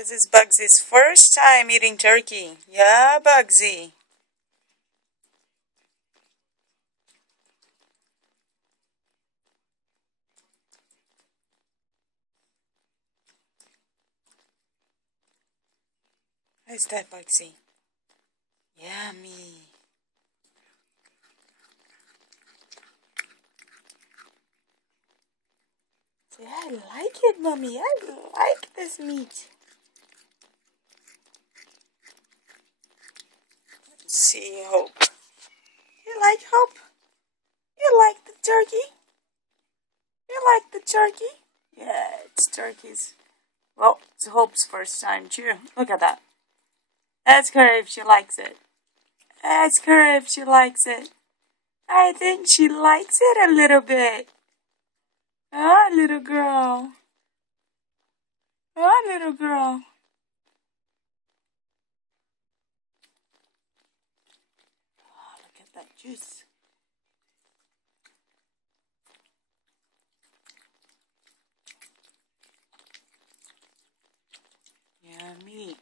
This is Bugsy's first time eating turkey. Yeah, Bugsy. How's that, Bugsy? Yummy. Say, I like it, Mommy. I like this meat. Let's see, Hope. You like Hope? You like the turkey? You like the turkey? Yeah, it's turkey's. Well, it's Hope's first time too. Look at that. Ask her if she likes it. Ask her if she likes it. I think she likes it a little bit. Ah, little girl. Ah, little girl. Oh, look at that juice. Yummy.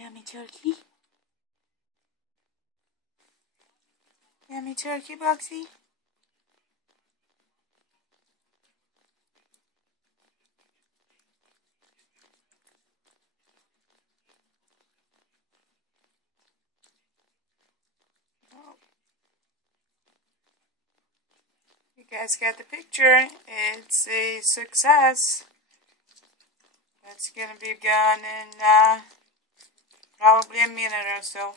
Yummy turkey. Yummy turkey, Bugsy. Oh. You guys got the picture. It's a success. That's gonna be done in probably a minute or so.